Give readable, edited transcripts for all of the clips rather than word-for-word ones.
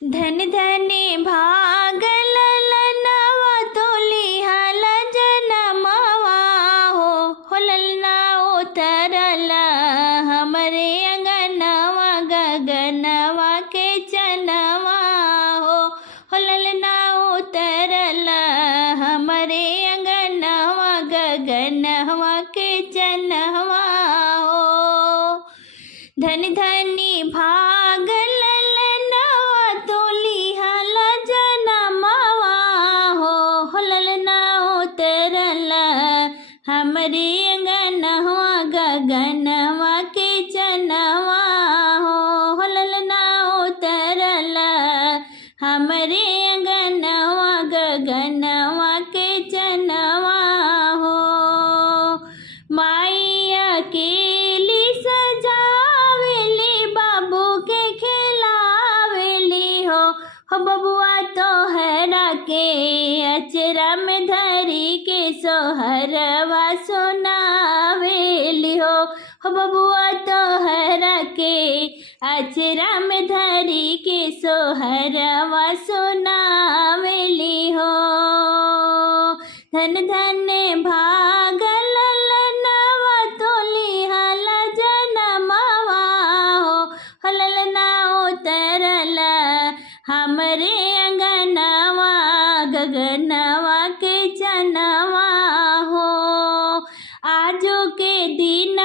धन धन भाग ललनवा तुलिहल जनमवा हो ललना उतरल हमरे अंगनवा गगनवा के चनवा हो ललना उतरल हमरे अंगनवा गगनवा के चनवा हो। धन धनी भाग ललनवा तुलिहल जनमवा हो ललना उतरल हमरे अंगनवा गगनवा के चनवा हो ललना उतरल हमरे अंगनवा गगनवा के चनवा हो। माई अकेली सजावेली बाबू के खिलावेली हो बबुआ तो हरा के अचरा में धरी के सोहरवा सुनावेली हो बबुआ तो हरा के अचरा में धरी के सोहरवा सुनावेली हो। धन धन भाग ललनवा तुलिहल जनमवा हो ललना उतरल हमरे अंगनवा गगनवा के चनवा हो। आजो के दिन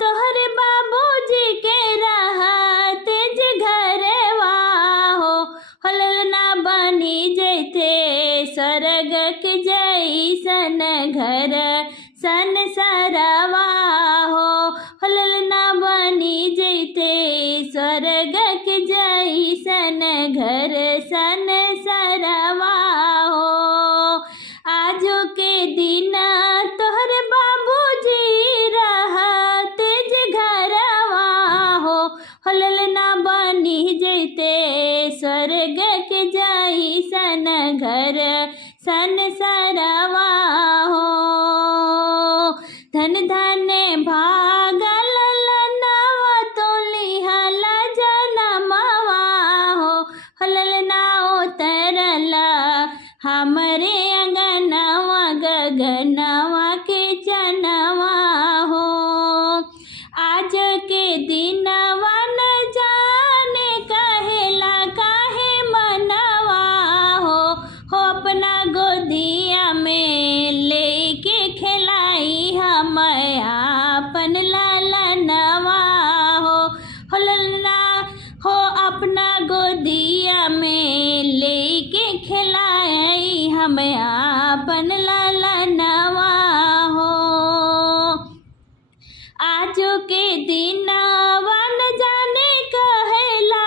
तोहर बाबूजी के रहत जे घरवा हो ललना बनी जैते स्वर्ग के जैसन घर संसारवा हो ललना बनी जैते स्वर्ग के जैसन घर संसारवा हो। आजो के दिन तोहर बाबूजी रहत जे घरवा हो ललना बनी जैते स्वर्ग के जैसन घर संसारवा हो। धन धन भाग ललनवा तुलिहल जनमवा हो ललना उतरल हमरे अंगनवा गगनवा के चनवा हो। आज के दिनवा न जाने कहेला काहे मनवा हो अपना गोदिया में लेके खिलाई हम आपन ललनवा हो ललना हो अपना गोदिया में लेके खिलाई हम आपन ललनवा हो। आजो के दिनवा न जाने कहेला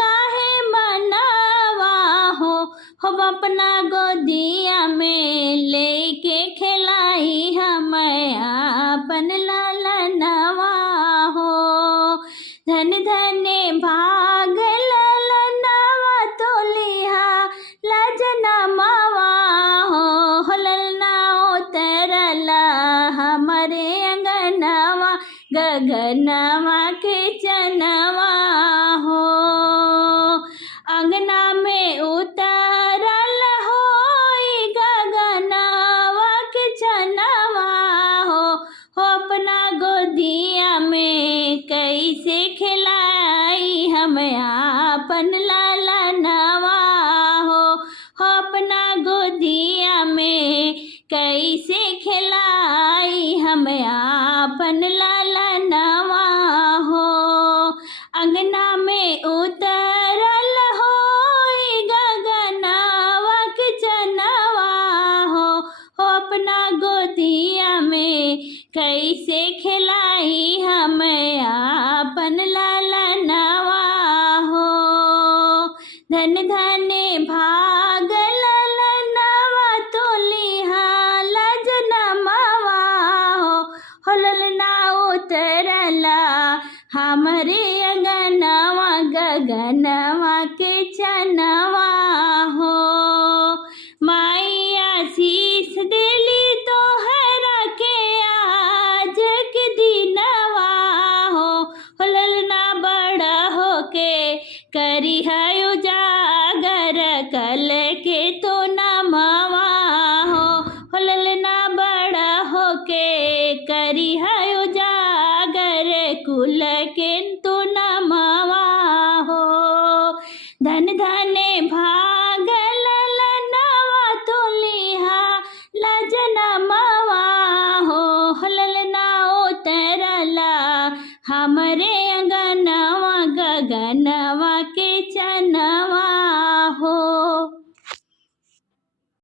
काहे मनवा हो अपना गोदिया में लेके खिलाई हम आपन ललनवा हो। धन धन भाग ललनवा तुलिहल जनमवा हो ललना उतरल हमरे अंगनवा गगनवा के चनवा हो। अंगना में उतरल होई गगनवा के चनवा हो अपना गोदिया में कैसे खिलाई हम आपन ललनवा हो अपना गोदिया में कैसे खिलाई हम आपन ललनवा हो। अंगना में उतरल होई गगनवा के चनवा हो अपना गोदिया में कैसे खिलाई हम आपन ललनवा हो। धन धन भाग ललनवा तुलिहल जनमवा हो ललना उतरल हमरे अंगनवा गगनवा के चनवा हो। माई आशीष दिली तोहरा के आज के दिनवा हो ललना बड़ा होके करी है उजाड़ धन धने भागल ललनवा तुलिहा लजना मवा हो ललना उतरला हमरे अंगनवा गगनवा